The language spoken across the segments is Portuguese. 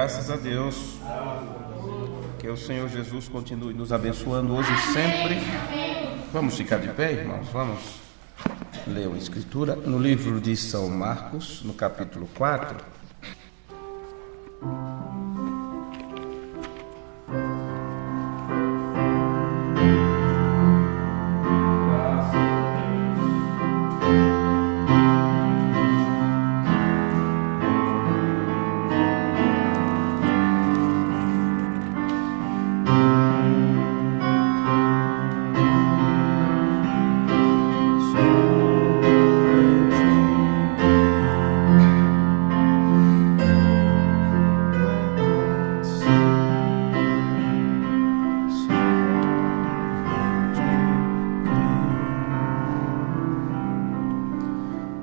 Graças a Deus. Que o Senhor Jesus continue nos abençoando hoje e sempre. Vamos ficar de pé, irmãos? Vamos ler a Escritura no livro de São Marcos, no capítulo 4.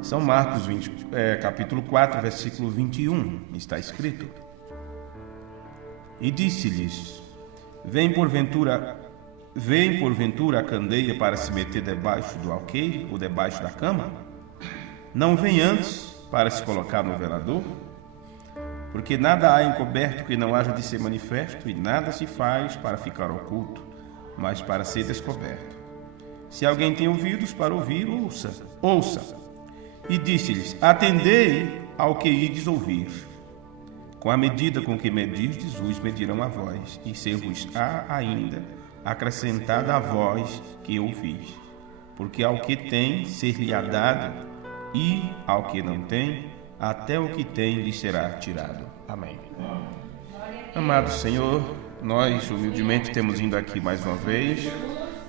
São Marcos capítulo 4, versículo 21, está escrito: E disse-lhes: Vem porventura a candeia para se meter debaixo do alqueire ou debaixo da cama? Não vem antes para se colocar no velador? Porque nada há encoberto que não haja de ser manifesto, e nada se faz para ficar oculto, mas para ser descoberto. Se alguém tem ouvidos para ouvir, ouça. E disse-lhes: Atendei ao que ides ouvir. Com a medida com que medirdes, os medirão a vós, e ser-vos-á ainda acrescentada a vós que ouvis. Porque ao que tem, ser-lhe-á dado, e ao que não tem, até o que tem lhe será tirado. Amém. Amado Senhor, nós humildemente temos vindo aqui mais uma vez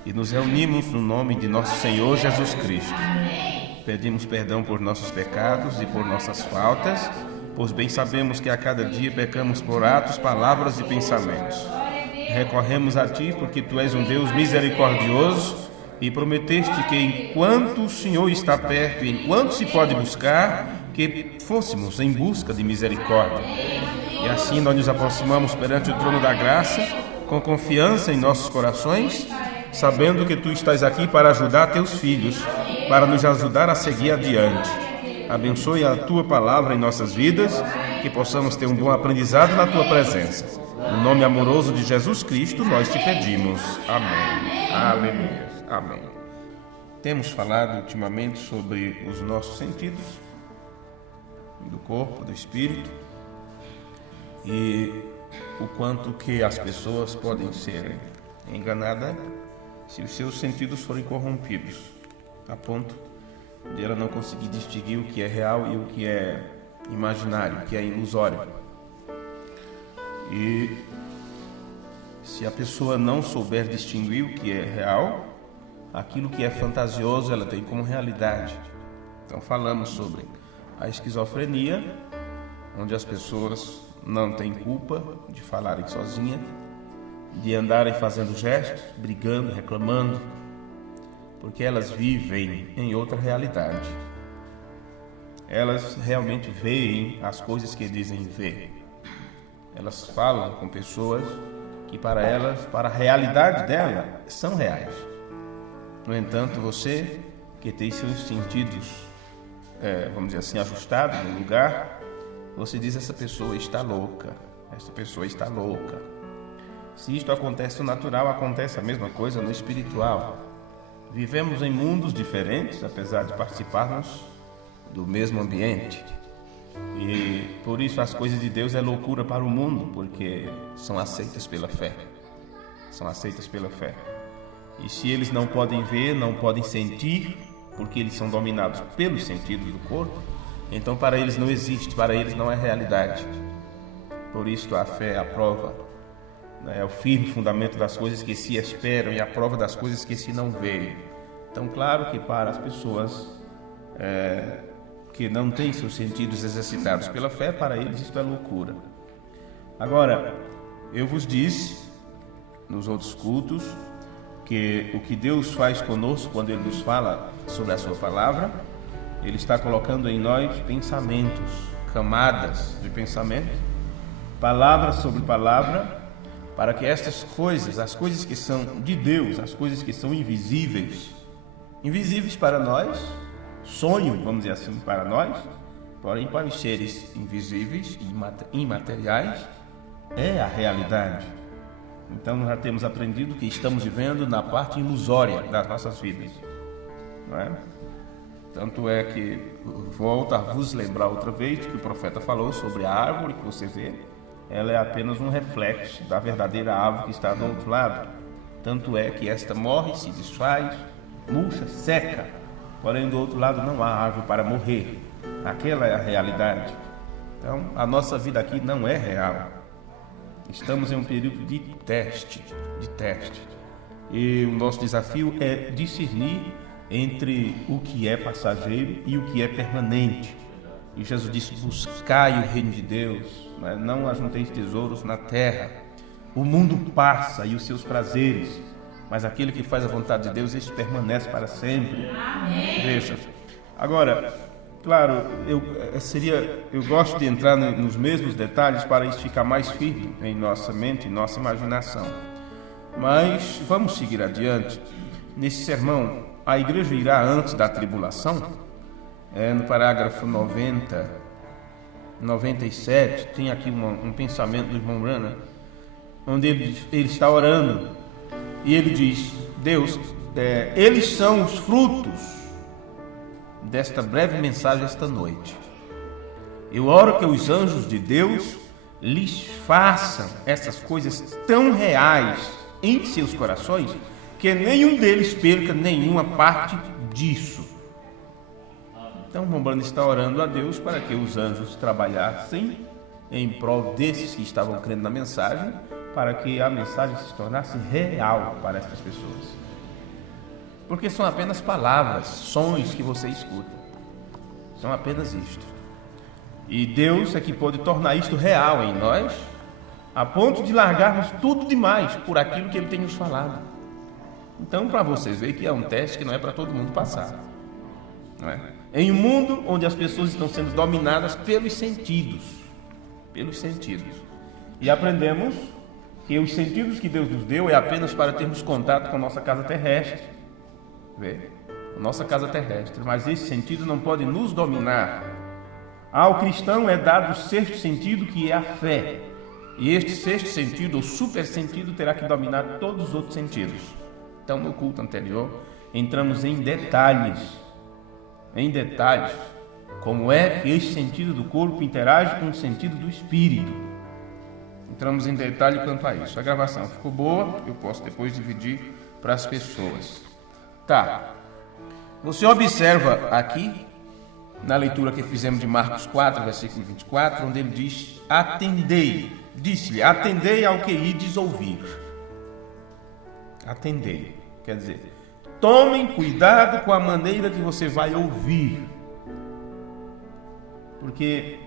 e nos reunimos no nome de nosso Senhor Jesus Cristo. Pedimos perdão por nossos pecados e por nossas faltas, pois bem sabemos que a cada dia pecamos por atos, palavras e pensamentos. Recorremos a Ti porque Tu és um Deus misericordioso e prometeste que enquanto o Senhor está perto e enquanto se pode buscar, que fôssemos em busca de misericórdia. E assim nós nos aproximamos perante o trono da graça, com confiança em nossos corações, sabendo que Tu estás aqui para ajudar Teus filhos, para nos ajudar a seguir adiante. Abençoe a Tua palavra em nossas vidas, que possamos ter um bom aprendizado na Tua presença. No nome amoroso de Jesus Cristo, nós Te pedimos. Amém. Aleluia. Amém. Temos falado ultimamente sobre os nossos sentidos, do corpo, do espírito, e o quanto que as pessoas podem ser enganadas se os seus sentidos forem corrompidos, a ponto de ela não conseguir distinguir o que é real e o que é imaginário, o que é ilusório. E se a pessoa não souber distinguir o que é real, aquilo que é fantasioso ela tem como realidade. Então falamos sobre a esquizofrenia, onde as pessoas não têm culpa de falarem sozinhas, de andarem fazendo gestos, brigando, reclamando, porque elas vivem em outra realidade. Elas realmente veem as coisas que dizem ver. Elas falam com pessoas que para elas, para a realidade dela, são reais. No entanto, você que tem seus sentidos, vamos dizer assim, ajustados no lugar, você diz: essa pessoa está louca, essa pessoa está louca. Se isto acontece no natural, acontece a mesma coisa no espiritual. Vivemos em mundos diferentes, apesar de participarmos do mesmo ambiente. E por isso as coisas de Deus é loucura para o mundo, porque são aceitas pela fé. São aceitas pela fé. E se eles não podem ver, não podem sentir, porque eles são dominados pelos sentidos do corpo, então para eles não existe, para eles não é realidade. Por isso a fé é a prova, é o firme fundamento das coisas que se esperam e a prova das coisas que se não veem. Então, claro que para as pessoas que não têm seus sentidos exercitados pela fé, para eles isto é loucura. Agora, eu vos disse nos outros cultos que o que Deus faz conosco quando Ele nos fala sobre a Sua palavra, Ele está colocando em nós pensamentos, camadas de pensamento, palavra sobre palavra, para que estas coisas, as coisas que são de Deus, as coisas que são invisíveis para nós, sonho, vamos dizer assim, para nós, porém para os seres invisíveis e imateriais, é a realidade. Então nós já temos aprendido que estamos vivendo na parte ilusória das nossas vidas, não é? Tanto é que volto a vos lembrar outra vez que o profeta falou sobre a árvore que você vê. Ela é apenas um reflexo da verdadeira árvore que está do outro lado. Tanto é que esta morre, se desfaz, murcha, seca. Porém, do outro lado não há árvore para morrer. Aquela é a realidade. Então, a nossa vida aqui não é real. Estamos em um período de teste. E o nosso desafio é discernir entre o que é passageiro e o que é permanente. E Jesus disse: buscai o reino de Deus, não ajunteis tesouros na terra. O mundo passa e os seus prazeres, mas aquele que faz a vontade de Deus, este permanece para sempre. Amém. Veja. Agora, claro, eu gosto de entrar nos mesmos detalhes para isso ficar mais firme em nossa mente, em nossa imaginação. Mas vamos seguir adiante. Nesse sermão, a igreja irá antes da tribulação? No parágrafo 97, tem aqui um pensamento do irmão Branham, onde ele está orando, e ele diz: Deus, eles são os frutos desta breve mensagem esta noite. Eu oro que os anjos de Deus lhes façam essas coisas tão reais em seus corações, que nenhum deles perca nenhuma parte disso. Então, o irmão Branham está orando a Deus para que os anjos trabalhassem em prol desses que estavam crendo na mensagem, para que a mensagem se tornasse real para estas pessoas. Porque são apenas palavras, sons que você escuta. São apenas isto. E Deus é que pode tornar isto real em nós, a ponto de largarmos tudo demais por aquilo que Ele tem nos falado. Então, para vocês verem que é um teste que não é para todo mundo passar, não é? Em um mundo onde as pessoas estão sendo dominadas pelos sentidos, e aprendemos que os sentidos que Deus nos deu é apenas para termos contato com a nossa casa terrestre, nossa casa terrestre, mas esse sentido não pode nos dominar. Ao cristão é dado o sexto sentido, que é a fé, e este sexto sentido, ou super sentido, terá que dominar todos os outros sentidos. Então, no culto anterior, entramos em detalhes, como é que este sentido do corpo interage com o sentido do espírito. Entramos em detalhe quanto a isso. A gravação ficou boa, eu posso depois dividir para as pessoas. Tá. Você observa aqui, na leitura que fizemos de Marcos 4, versículo 24, onde ele diz: atendei, disse-lhe, atendei ao que ides ouvir. Atendei, quer dizer, tomem cuidado com a maneira que você vai ouvir, porque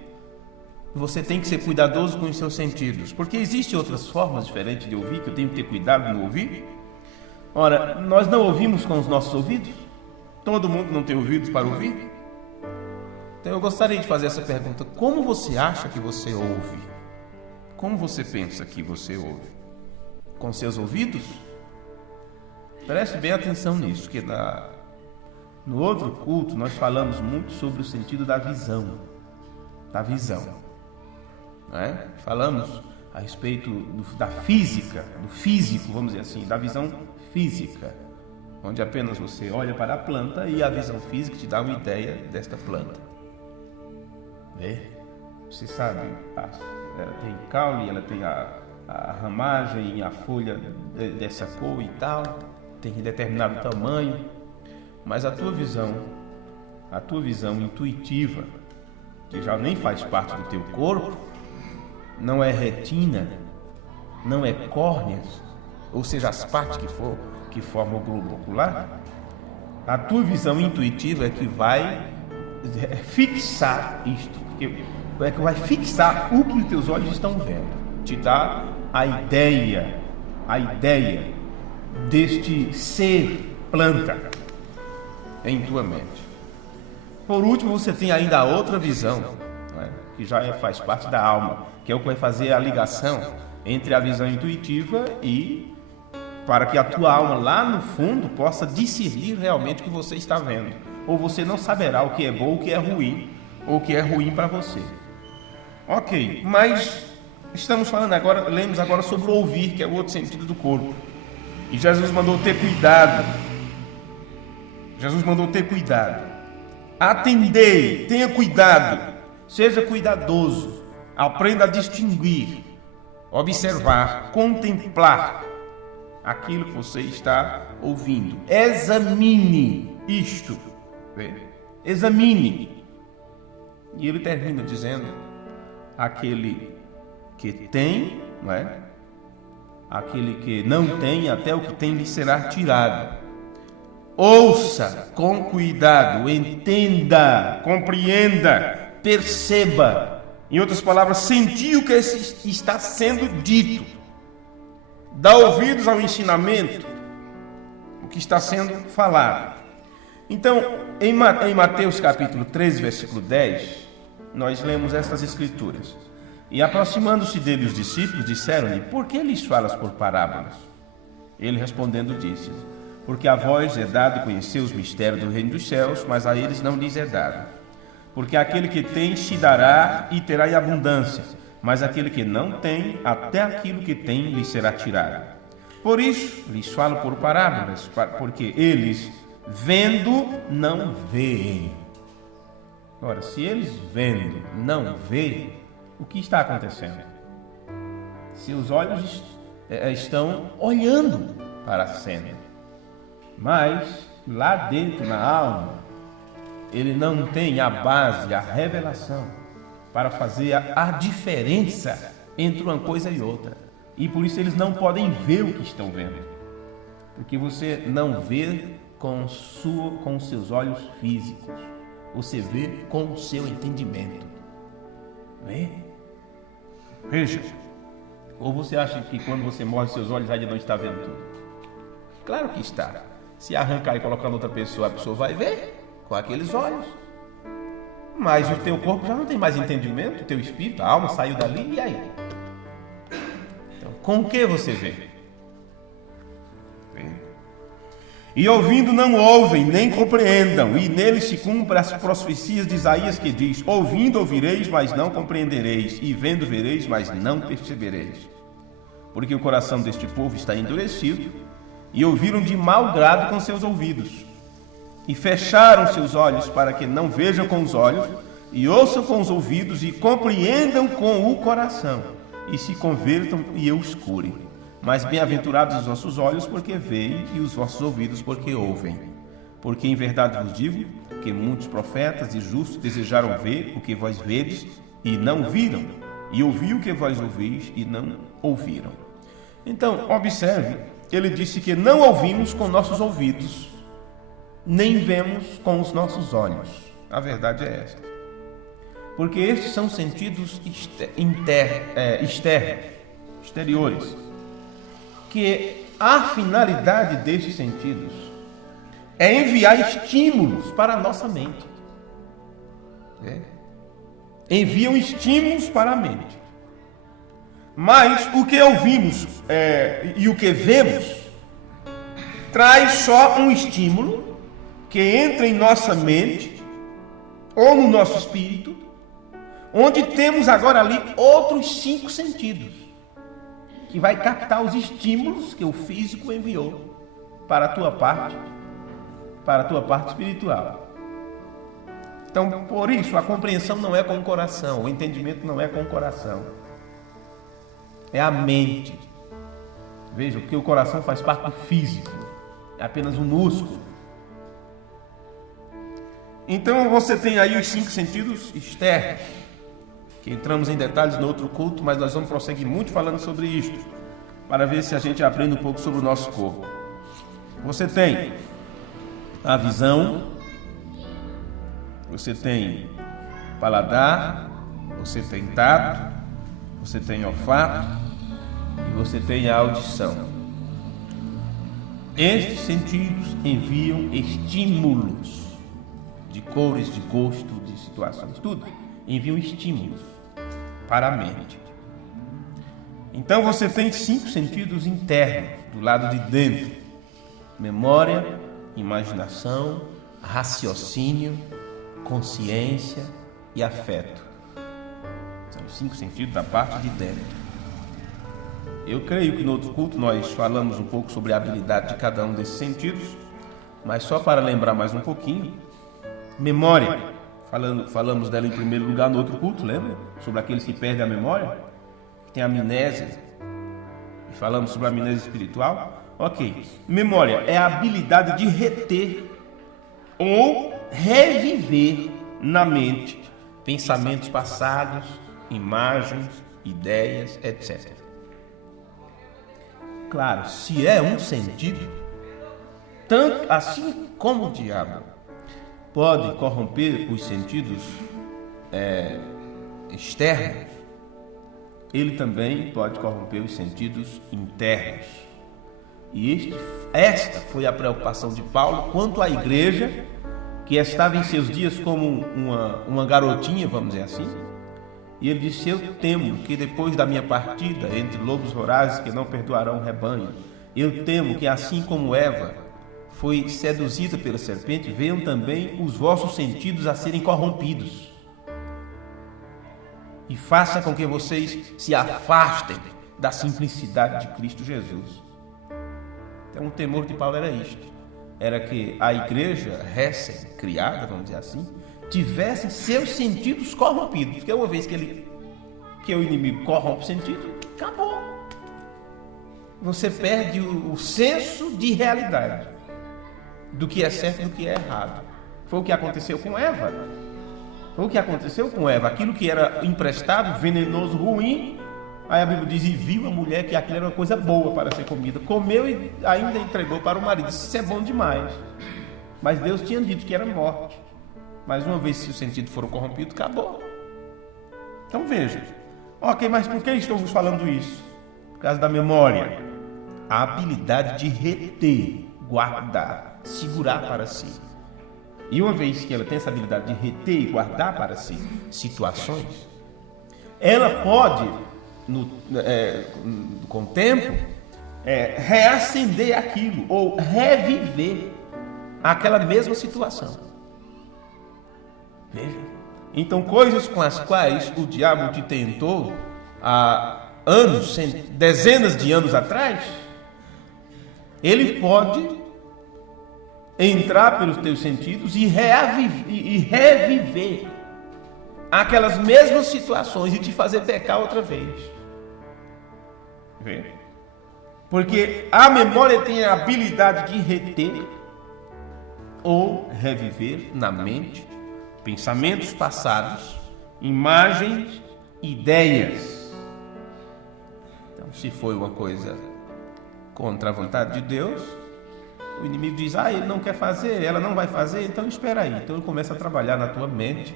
você tem que ser cuidadoso com os seus sentidos, porque existem outras formas diferentes de ouvir, que eu tenho que ter cuidado no ouvir. Ora, nós não ouvimos com os nossos ouvidos? Todo mundo não tem ouvidos para ouvir? Então eu gostaria de fazer essa pergunta: como você acha que você ouve? Como você pensa que você ouve? Com seus ouvidos? Preste bem atenção nisso, que no outro culto nós falamos muito sobre o sentido da visão. Não é? Falamos a respeito da física, do físico, vamos dizer assim, da visão física, onde apenas você olha para a planta e a visão física te dá uma ideia desta planta. Você sabe, ela tem caule, ela tem a ramagem, a folha dessa cor e tal, tem determinado tamanho, mas a tua visão intuitiva, que já nem faz parte do teu corpo, não é retina, não é córneas, ou seja, as partes que formam o globo ocular. A tua visão intuitiva é que vai fixar isto, é que vai fixar o que os teus olhos estão vendo, te dá a ideia deste ser planta em tua mente. Por último, você tem ainda a outra visão, que já faz parte da alma, que é o que vai fazer a ligação entre a visão intuitiva e para que a tua alma lá no fundo possa discernir realmente o que você está vendo, ou você não saberá o que é bom, o que é ruim, ou o que é ruim para você. Ok, mas estamos falando agora, lemos agora sobre o ouvir, que é o outro sentido do corpo. E Jesus mandou ter cuidado. Jesus mandou ter cuidado. Atendei, tenha cuidado, seja cuidadoso, aprenda a distinguir, observar, contemplar aquilo que você está ouvindo. Examine isto. Examine. E ele termina dizendo: aquele que tem, não é? Aquele que não tem, até o que tem lhe será tirado. Ouça com cuidado, entenda, compreenda, perceba. Em outras palavras, sentir o que está sendo dito. Dá ouvidos ao ensinamento, o que está sendo falado. Então, em Mateus capítulo 13, versículo 10, nós lemos estas escrituras. E aproximando-se dele os discípulos, disseram-lhe: por que lhes falas por parábolas? Ele respondendo disse: porque a vós é dado conhecer os mistérios do reino dos céus, mas a eles não lhes é dado. Porque aquele que tem se dará e terá em abundância, mas aquele que não tem, até aquilo que tem lhe será tirado. Por isso lhes falo por parábolas, porque eles, vendo, não veem. Ora, se eles vendo, não veem, o que está acontecendo? Seus olhos estão olhando para a cena, mas lá dentro, na alma, ele não tem a base, a revelação para fazer a diferença entre uma coisa e outra. E por isso eles não podem ver o que estão vendo, porque você não vê com os seus olhos físicos, você vê com o seu entendimento. Vê? Veja. Ou você acha que quando você morre seus olhos ainda não está vendo tudo? Claro que está. Se arrancar e colocar noutra pessoa, a pessoa vai ver com aqueles olhos. Mas o teu corpo já não tem mais entendimento, o teu espírito, a alma saiu dali, e aí? Então, com o que você vê? E ouvindo não ouvem, nem compreendam, e neles se cumprem as profecias de Isaías que diz: ouvindo ouvireis, mas não compreendereis, e vendo vereis, mas não percebereis. Porque o coração deste povo está endurecido, e ouviram de mau grado com seus ouvidos, e fecharam seus olhos para que não vejam com os olhos, e ouçam com os ouvidos, e compreendam com o coração, e se convertam e eu os cure. Mas bem-aventurados os vossos olhos, porque veem, e os vossos ouvidos, porque ouvem. Porque em verdade vos digo que muitos profetas e justos desejaram ver o que vós vedes, e não viram, e ouvir o que vós ouvis, e não ouviram. Então, observe, ele disse que não ouvimos com nossos ouvidos, nem vemos com os nossos olhos. A verdade é esta. Porque estes são sentidos exteriores, que a finalidade destes sentidos é enviar estímulos para a nossa mente. Enviam estímulos para a mente. Mas o que ouvimos e o que vemos traz só um estímulo que entra em nossa mente ou no nosso espírito, onde temos agora ali outros 5 sentidos, que vai captar os estímulos que o físico enviou para a tua parte espiritual. Então, por isso, a compreensão não é com o coração, o entendimento não é com o coração, é a mente. Veja, porque o coração faz parte do físico, é apenas um músculo. Então, você tem aí os 5 sentidos externos, que entramos em detalhes no outro culto, mas nós vamos prosseguir muito falando sobre isto, para ver se a gente aprende um pouco sobre o nosso corpo. Você tem a visão, você tem paladar, você tem tato, você tem olfato e você tem a audição. Estes sentidos enviam estímulos de cores, de gosto, de situações, tudo. Enviam estímulos para a mente. Então você tem 5 sentidos internos, do lado de dentro: memória, imaginação, raciocínio, consciência e afeto. São os 5 sentidos da parte de dentro. Eu creio que no outro culto nós falamos um pouco sobre a habilidade de cada um desses sentidos, mas só para lembrar mais um pouquinho, memória, falamos dela em primeiro lugar no outro culto, lembra? Sobre aqueles que perdem a memória, que tem amnésia, e falamos sobre a amnésia espiritual. Ok, memória é a habilidade de reter ou reviver na mente pensamentos passados, imagens, ideias, etc. Claro, se é um sentido, tanto assim como o diabo pode corromper os sentidos externos, ele também pode corromper os sentidos internos. E esta foi a preocupação de Paulo quanto à igreja, que estava em seus dias como uma garotinha, vamos dizer assim. E ele disse: eu temo que depois da minha partida entre lobos vorazes que não perdoarão o rebanho, eu temo que assim como Eva foi seduzida pela serpente, venham também os vossos sentidos a serem corrompidos. E faça com que vocês se afastem da simplicidade de Cristo Jesus. Então o temor de Paulo era isto. Era que a igreja recém-criada, vamos dizer assim, tivesse seus sentidos corrompidos. Porque uma vez que o inimigo corrompe o sentido, acabou. Você perde o senso de realidade, do que é certo e do que é errado. Foi o que aconteceu com Eva. Aquilo que era emprestado, venenoso, ruim, aí a Bíblia diz: e viu a mulher que aquilo era uma coisa boa para ser comida. Comeu e ainda entregou para o marido. Isso é bom demais. Mas Deus tinha dito que era morte. Mas uma vez que os sentidos foram corrompidos, acabou. Então veja. Ok, mas por que estamos falando isso? Por causa da memória. A habilidade de reter, guardar, segurar para si. E uma vez que ela tem essa habilidade de reter e guardar para si situações, ela pode, com o tempo, reacender aquilo ou reviver aquela mesma situação. Veja. Então, coisas com as quais o diabo te tentou há anos, dezenas de anos atrás, ele pode entrar pelos teus sentidos e reviver aquelas mesmas situações e te fazer pecar outra vez. Vê? Porque a memória tem a habilidade de reter ou reviver na mente pensamentos passados, imagens, ideias. Então, se foi uma coisa contra a vontade de Deus, o inimigo diz: ele não quer fazer, ela não vai fazer, então espera aí. Então ele começa a trabalhar na tua mente,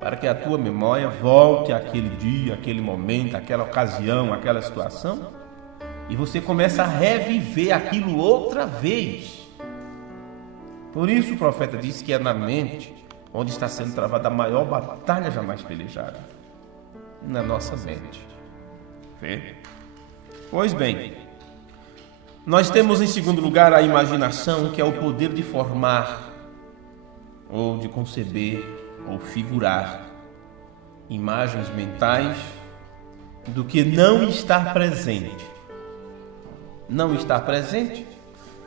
para que a tua memória volte àquele dia, àquele momento, àquela ocasião, àquela situação, e você começa a reviver aquilo outra vez. Por isso o profeta disse que é na mente onde está sendo travada a maior batalha jamais pelejada. Na nossa mente. Vê? Pois bem, nós temos em segundo lugar a imaginação, que é o poder de formar, ou de conceber, ou figurar imagens mentais do que não está presente. Não está presente,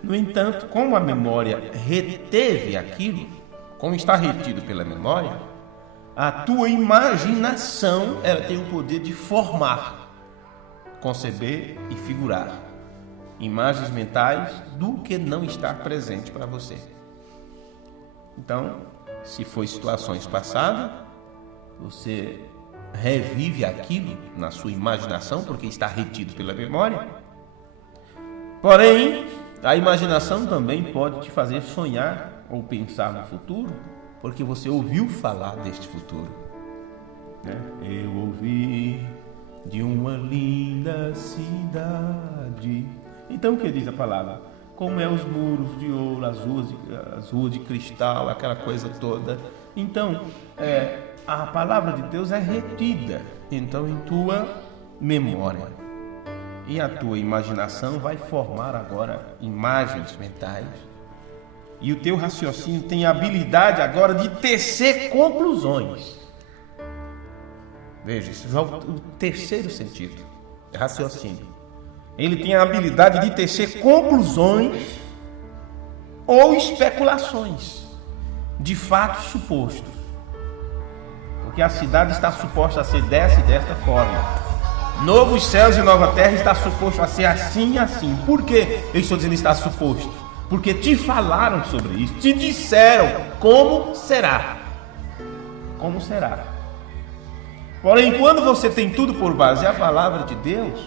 no entanto, como a memória reteve aquilo, como está retido pela memória, a tua imaginação, ela tem o poder de formar, conceber e figurar imagens mentais do que não está presente para você. Então, se foi situações passadas, você revive aquilo na sua imaginação, porque está retido pela memória. Porém, a imaginação também pode te fazer sonhar ou pensar no futuro, porque você ouviu falar deste futuro. Eu ouvi de uma linda cidade. Então o que diz a palavra? Como é os muros de ouro, as ruas de cristal, aquela coisa toda. Então, a palavra de Deus é retida, então, em tua memória. E a tua imaginação vai formar agora imagens mentais. E o teu raciocínio tem a habilidade agora de tecer conclusões. Veja, isso é o terceiro sentido. raciocínio. Ele tem a habilidade de tecer conclusões ou especulações de fatos supostos. Porque a cidade está suposta a ser dessa e desta forma. Novos céus e nova terra está suposto a ser assim e assim. Por que eu estou dizendo que está suposto? Porque te falaram sobre isso, te disseram como será. Como será? Porém, quando você tem tudo por base a palavra de Deus,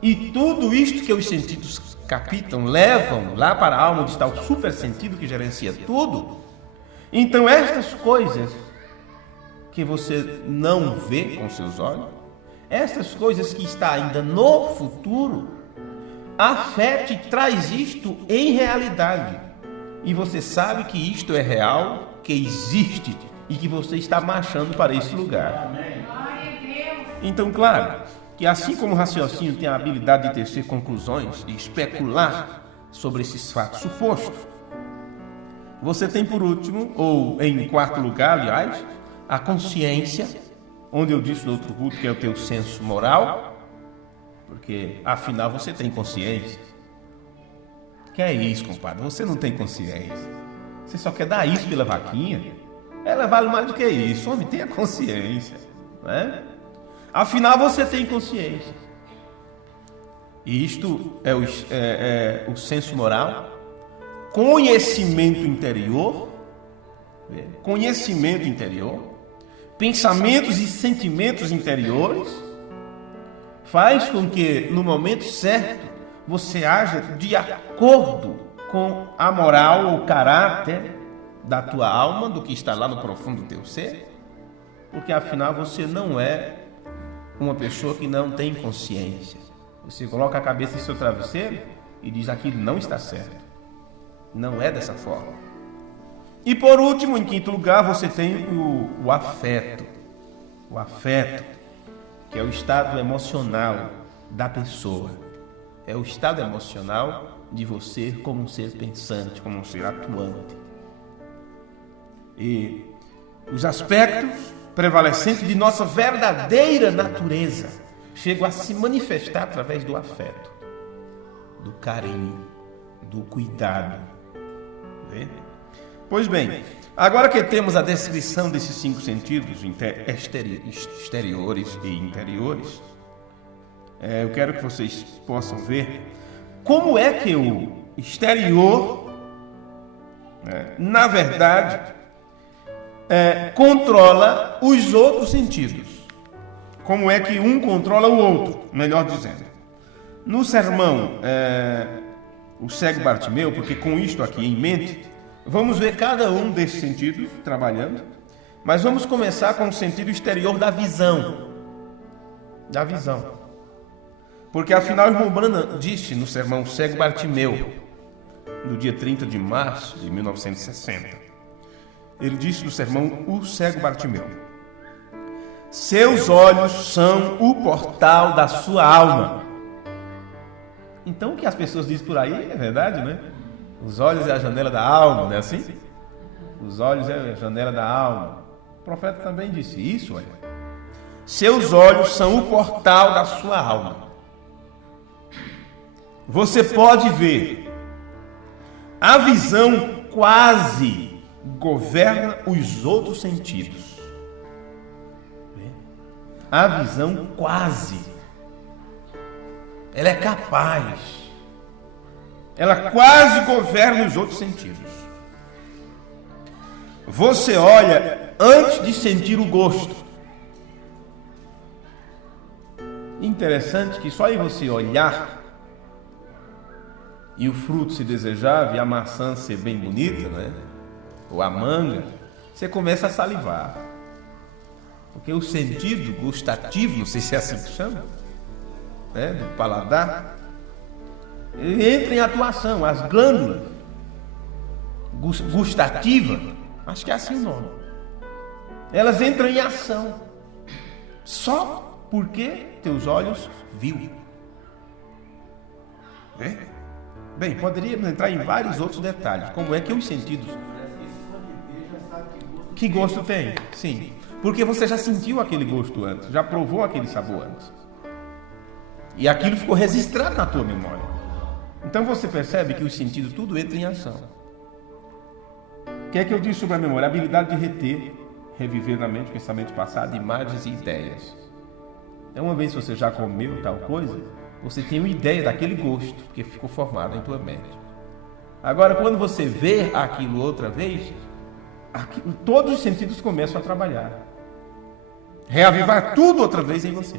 e tudo isto que os sentidos captam, levam lá para a alma onde está o super sentido que gerencia tudo, então estas coisas que você não vê com seus olhos, estas coisas que está ainda no futuro, a fé te traz isto em realidade. E você sabe que isto é real, que existe e que você está marchando para esse lugar. Então, claro, que assim como o raciocínio tem a habilidade de tecer conclusões e especular sobre esses fatos supostos, você tem por último, ou em quarto lugar, aliás, a consciência, onde eu disse no outro culto que é o teu senso moral, porque afinal você tem consciência. Que é isso, compadre? Você não tem consciência. Você só quer dar isso pela vaquinha? Ela vale mais do que isso. Homem, tenha consciência, né? Afinal você tem consciência. E isto é o senso moral, conhecimento interior, pensamentos e sentimentos interiores, faz com que no momento certo você haja de acordo com a moral ou caráter da tua alma, do que está lá no profundo do teu ser, porque afinal você não é uma pessoa que não tem consciência. Você coloca a cabeça em seu travesseiro e diz: aquilo não está certo, não é dessa forma. E por último, em quinto lugar, você tem o afeto. O afeto, que é o estado emocional da pessoa. É o estado emocional de você como um ser pensante, como um ser atuante. E os aspectos prevalecentes de nossa verdadeira natureza chegam a se manifestar através do afeto, do carinho, do cuidado. Vê? Pois bem, agora que temos a descrição desses 5 sentidos exteriores e interiores, eu quero que vocês possam ver como é que o exterior, na verdade, controla os outros sentidos. Como é que um controla o outro, melhor dizendo. No sermão, o cego Bartimeu, porque com isto aqui em mente, vamos ver cada um desses sentidos trabalhando, mas vamos começar com o sentido exterior da visão. Da visão. Porque afinal o irmão Branham disse no sermão Cego Bartimeu, no dia 30 de março de 1960, ele disse no sermão O Cego Bartimeu: seus olhos são o portal da sua alma. Então o que as pessoas dizem por aí é verdade, né? Os olhos é a janela da alma, não é assim? Os olhos é a janela da alma. O profeta também disse isso, olha. Seus olhos são o portal da sua alma. Você pode ver. A visão quase governa os outros sentidos. A visão quase. Ela é capaz. Ela quase governa os outros sentidos. Você olha antes de sentir o gosto. Interessante que só em você olhar e o fruto se desejável e a maçã ser bem bonita, né? Ou a manga, você começa a salivar. Porque o sentido gustativo, não sei se é assim que chama, né? Do paladar, ele entra em atuação. As glândulas gustativas, acho que é assim o nome, elas entram em ação só porque teus olhos viu. Bem, poderíamos entrar em vários outros detalhes. Como é que os sentidos... Que gosto tem? Sim, porque você já sentiu aquele gosto antes, já provou aquele sabor antes. E aquilo ficou registrado na tua memória. Então você percebe que os sentidos tudo entra em ação. O que é que eu disse sobre a memória? A habilidade de reter, reviver na mente pensamento passado, imagens e ideias. Então, uma vez que você já comeu tal coisa, você tem uma ideia daquele gosto que ficou formado em tua mente. Agora, quando você vê aquilo outra vez, todos os sentidos começam a trabalhar. Reavivar tudo outra vez em você.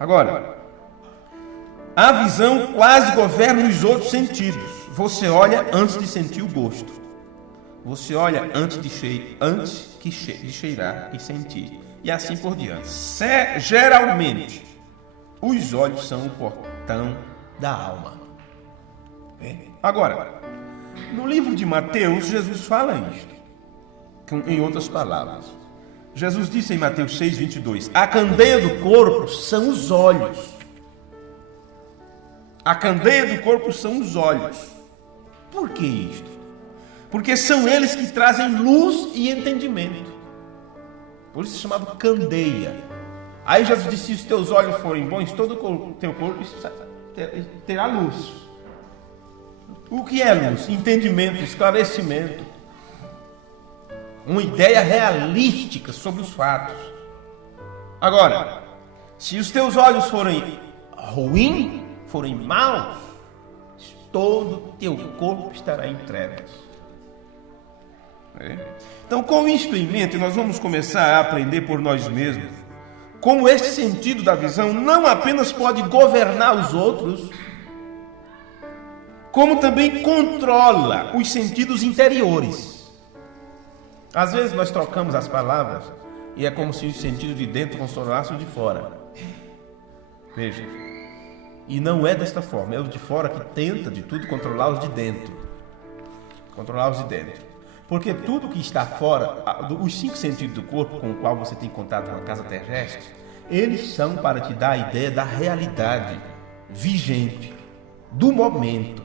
Agora, a visão quase governa os outros sentidos. Você olha antes de sentir o gosto. Você olha antes de cheirar e sentir. E assim por diante. Geralmente, os olhos são o portão da alma. Agora, no livro de Mateus, Jesus fala isto. Em outras palavras. Jesus disse em Mateus 6:22, a candeia do corpo são os olhos. A candeia do corpo são os olhos. Por que isto? Porque são eles que trazem luz e entendimento. Por isso é chamado candeia. Aí Jesus disse, se os teus olhos forem bons, todo o teu corpo terá luz. O que é luz? Entendimento, esclarecimento. Uma ideia realística sobre os fatos. Agora, se os teus olhos forem ruins, forem maus, todo o teu corpo estará em trevas. Então, com isto em mente, nós vamos começar a aprender por nós mesmos como este sentido da visão não apenas pode governar os outros, como também controla os sentidos interiores. Às vezes nós trocamos as palavras e é como se os sentidos de dentro controlassem o de fora. Veja. E não é desta forma, é o de fora que tenta de tudo controlar os de dentro. Controlar os de dentro. Porque tudo que está fora, os 5 sentidos do corpo com o qual você tem contato na casa terrestre, eles são para te dar a ideia da realidade vigente, do momento.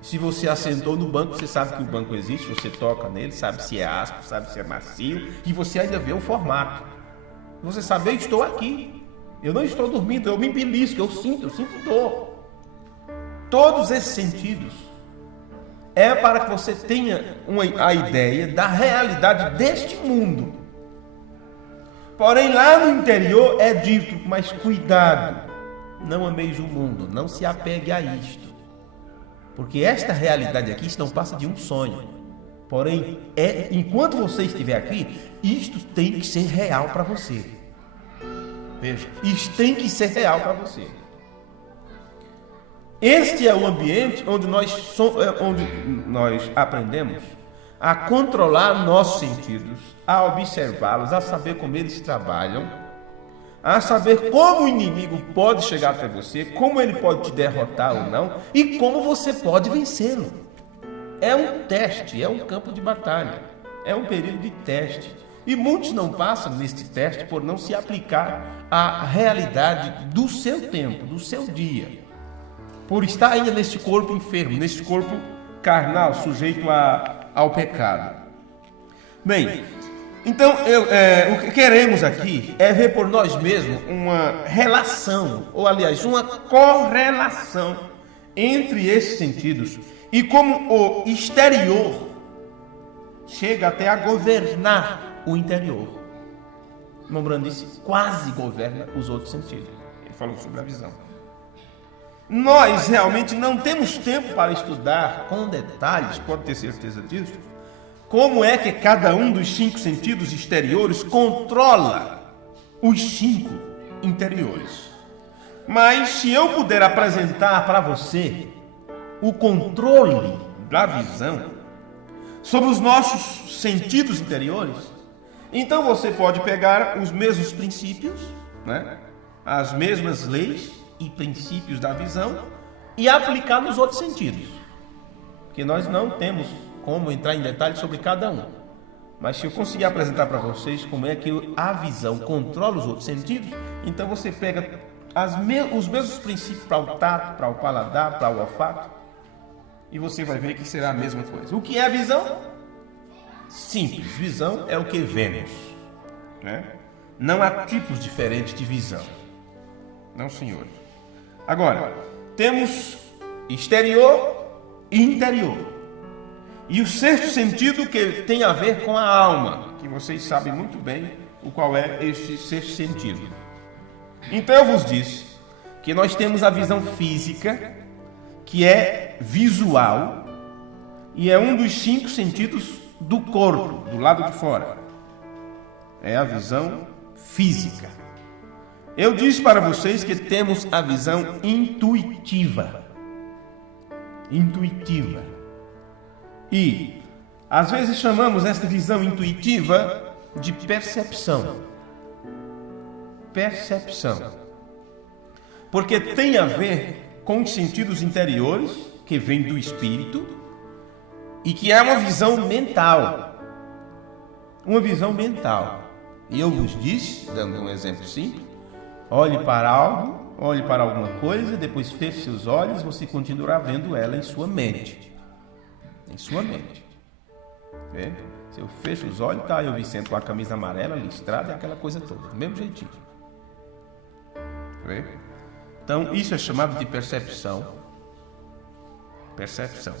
Se você assentou no banco, você sabe que o banco existe, você toca nele, sabe se é áspero, sabe se é macio, e você ainda vê o formato. Você sabe, eu estou aqui, eu não estou dormindo, eu me belisco, eu sinto dor. Todos esses sentidos é para que você tenha a ideia da realidade deste mundo. Porém, lá no interior é dito, mas cuidado, não ameis o mundo, não se apegue a isto. Porque esta realidade aqui, isto não passa de um sonho. Porém, enquanto você estiver aqui, isto tem que ser real para você. Veja, isto tem que ser real para você. Este é o ambiente onde nós aprendemos a controlar nossos sentidos, a observá-los, a saber como eles trabalham, a saber como o inimigo pode chegar até você, como ele pode te derrotar ou não, e como você pode vencê-lo. É um teste, é um campo de batalha, é um período de teste. E muitos não passam neste teste por não se aplicar à realidade do seu tempo, do seu dia. Por estar ainda neste corpo enfermo, neste corpo carnal, sujeito ao pecado. Bem, então o que queremos aqui é ver por nós mesmos uma relação, ou aliás, uma correlação entre esses sentidos e como o exterior chega até a governar o interior. Lembrando disse, quase governa os outros sentidos. Ele falou sobre a visão. Nós realmente não temos tempo para estudar com detalhes, pode ter certeza disso, como é que cada um dos 5 sentidos exteriores controla os 5 interiores. Mas se eu puder apresentar para você o controle da visão sobre os nossos sentidos interiores, então você pode pegar os mesmos princípios, né? As mesmas leis e princípios da visão e aplicar nos outros sentidos, porque nós não temos como entrar em detalhes sobre cada um, mas se eu conseguir apresentar para vocês como é que a visão controla os outros sentidos, então você pega os mesmos princípios para o tato, para o paladar, para o olfato, e você vai ver que será a mesma coisa. O que é a visão? Simples, visão é o que vemos, né? Não há tipos diferentes de visão. Não, senhor. Agora, temos exterior e interior. E o sexto sentido que tem a ver com a alma, que vocês sabem muito bem o qual é este sexto sentido. Então eu vos disse que nós temos a visão física, que é visual, e é um dos 5 sentidos do corpo, do lado de fora. É a visão física. Eu disse para vocês que temos a visão intuitiva. Intuitiva. E, às vezes, chamamos esta visão intuitiva de percepção. Percepção. Porque tem a ver com os sentidos interiores, que vêm do espírito, e que é uma visão mental. Uma visão mental. E eu vos disse, dando um exemplo simples, olhe para algo, olhe para alguma coisa, depois feche seus olhos, você continuará vendo ela em sua mente. Em sua mente. Vê? Se eu fecho os olhos, tá eu Vicente com a camisa amarela, listrada, e aquela coisa toda, do mesmo jeitinho. Vê? Então, isso é chamado de percepção. Percepção.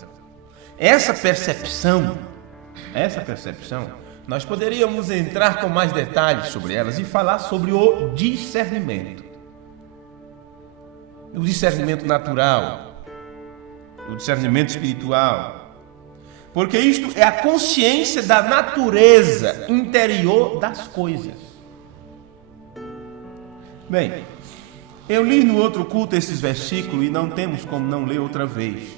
Essa percepção, nós poderíamos entrar com mais detalhes sobre elas e falar sobre o discernimento. O discernimento natural, o discernimento espiritual. Porque isto é a consciência da natureza interior das coisas. Bem, eu li no outro culto esses versículos e não temos como não ler outra vez.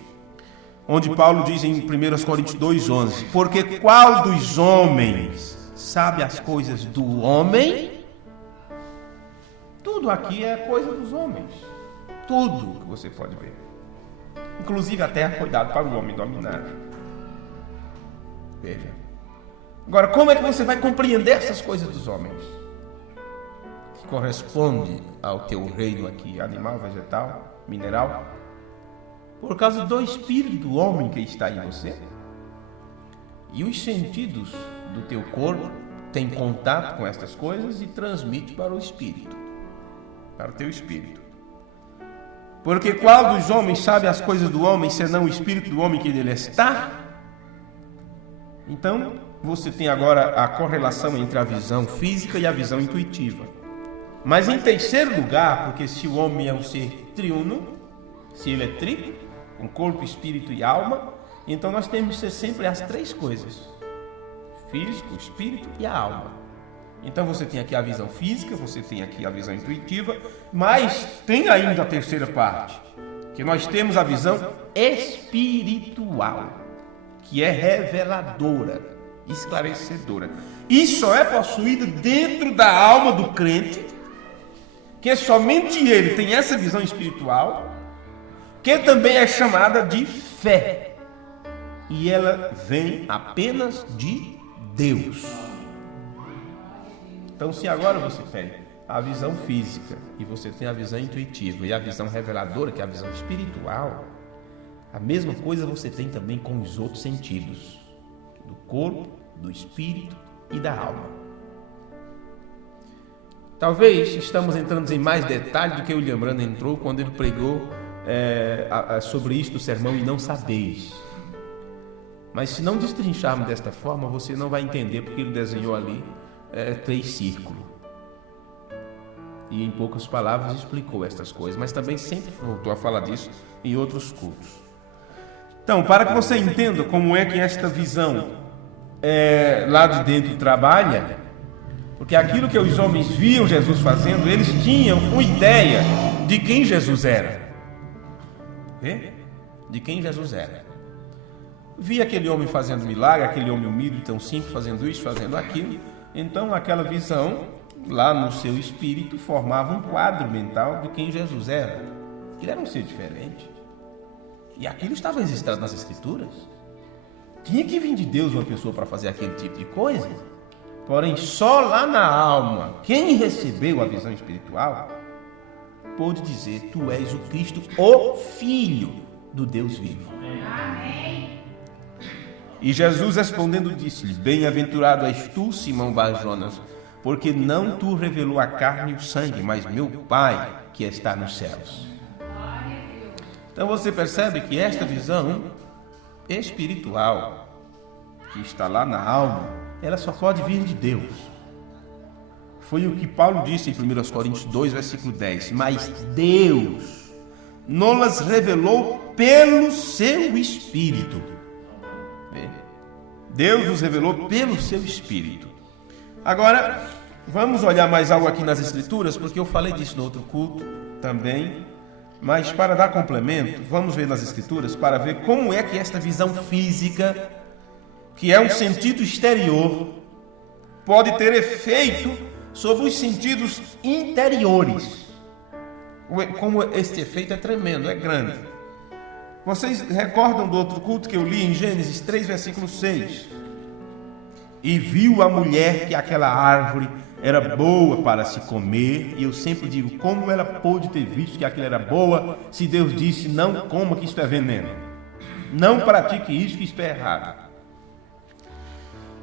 Onde Paulo diz em 1 Coríntios 2,11: porque qual dos homens sabe as coisas do homem? Tudo aqui é coisa dos homens. Tudo que você pode ver. Inclusive a terra foi dada para o homem dominar. Veja. Agora, como é que você vai compreender essas coisas dos homens? Que corresponde ao teu reino aqui, animal, vegetal, mineral? Por causa do espírito do homem que está em você. E os sentidos do teu corpo têm contato com estas coisas e transmite para o espírito, para o teu espírito. Porque qual dos homens sabe as coisas do homem, senão o espírito do homem que nele está? Então, você tem agora a correlação entre a visão física e a visão intuitiva. Mas em terceiro lugar, porque se o homem é um ser triuno, se ele é triplo, com corpo, espírito e alma, então nós temos que ser sempre as 3 coisas: físico, espírito e a alma. Então você tem aqui a visão física, você tem aqui a visão intuitiva, mas tem ainda a terceira parte, que nós temos a visão espiritual, que é reveladora, esclarecedora. E só é possuída dentro da alma do crente, que somente ele tem essa visão espiritual, que também é chamada de fé, e ela vem apenas de Deus. Então, se agora você tem a visão física e você tem a visão intuitiva e a visão reveladora, que é a visão espiritual, a mesma coisa você tem também com os outros sentidos, do corpo, do espírito e da alma. Talvez estamos entrando em mais detalhe do que o William Branham entrou quando ele pregou sobre isto o sermão e não sabeis. Mas se não destrincharmos desta forma, você não vai entender porque ele desenhou ali 3 círculos. E em poucas palavras explicou estas coisas, mas também sempre voltou a falar disso em outros cultos. Então, para que você entenda como é que esta visão lá de dentro trabalha, porque aquilo que os homens viam Jesus fazendo, eles tinham uma ideia de quem Jesus era. De quem Jesus era. Via aquele homem fazendo milagre, aquele homem humilde, tão simples, fazendo isso, fazendo aquilo. Então aquela visão, lá no seu espírito, formava um quadro mental de quem Jesus era. Ele era um ser diferente. E aquilo estava registrado nas Escrituras. Tinha que vir de Deus uma pessoa para fazer aquele tipo de coisa. Porém, só lá na alma, quem recebeu a visão espiritual, pôde dizer: tu és o Cristo, o Filho do Deus vivo. Amém. E Jesus respondendo disse-lhe: bem-aventurado és tu, Simão Bar-Jonas, porque não tu revelou a carne e o sangue, mas meu Pai que está nos céus. Então você percebe que esta visão espiritual que está lá na alma, ela só pode vir de Deus. Foi o que Paulo disse em 1 Coríntios 2, versículo 10. Mas Deus nos revelou pelo seu Espírito. Deus nos revelou pelo seu Espírito. Agora, vamos olhar mais algo aqui nas Escrituras, porque eu falei disso no outro culto também. Mas para dar complemento, vamos ver nas Escrituras para ver como é que esta visão física, que é um sentido exterior, pode ter efeito sobre os sentidos interiores. Como este efeito é tremendo, é grande. Vocês recordam do outro culto que eu li em Gênesis 3, versículo 6? E viu a mulher que aquela árvore era boa para se comer, e eu sempre digo, como ela pôde ter visto que aquilo era boa, se Deus disse, não coma que isto é veneno, não pratique isso que isto é errado.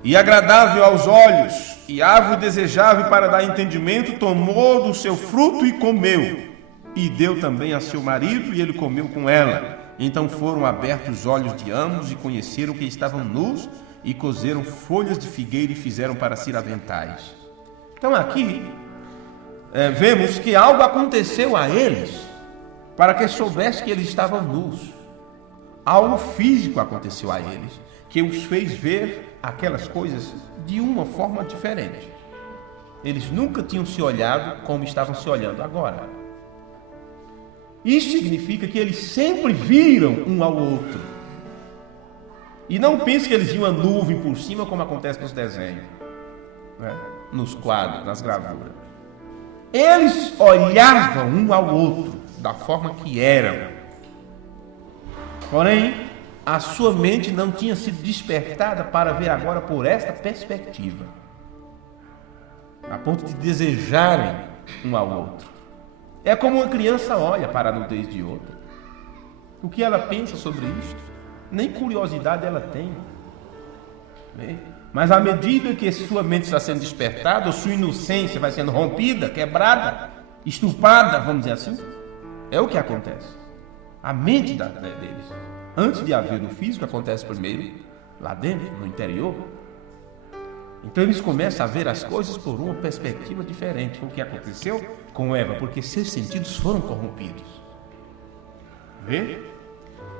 E agradável aos olhos, e árvore desejável para dar entendimento, tomou do seu fruto e comeu, e deu também a seu marido, e ele comeu com ela. Então foram abertos os olhos de ambos, e conheceram que estavam nus, e cozeram folhas de figueira e fizeram para si aventais. Então aqui vemos que algo aconteceu a eles para que soubesse que eles estavam nus. Algo físico aconteceu a eles que os fez ver aquelas coisas de uma forma diferente. Eles nunca tinham se olhado como estavam se olhando agora. Isso significa que eles sempre viram um ao outro. E não pense que eles viam a nuvem por cima como acontece nos desenhos, né? Nos quadros, nas gravuras. Eles olhavam um ao outro da forma que eram. Porém, a sua mente não tinha sido despertada para ver agora por esta perspectiva, a ponto de desejarem um ao outro. É como uma criança olha para a nudez de outra. O que ela pensa sobre isto? Nem curiosidade ela tem. Mas à medida que sua mente está sendo despertada, ou sua inocência vai sendo rompida, quebrada, estupada, vamos dizer assim, é o que acontece. A mente deles, antes de haver no físico, acontece primeiro lá dentro, no interior. Então eles começam a ver as coisas por uma perspectiva diferente. Foi o que aconteceu com Eva, porque seus sentidos foram corrompidos. Vê?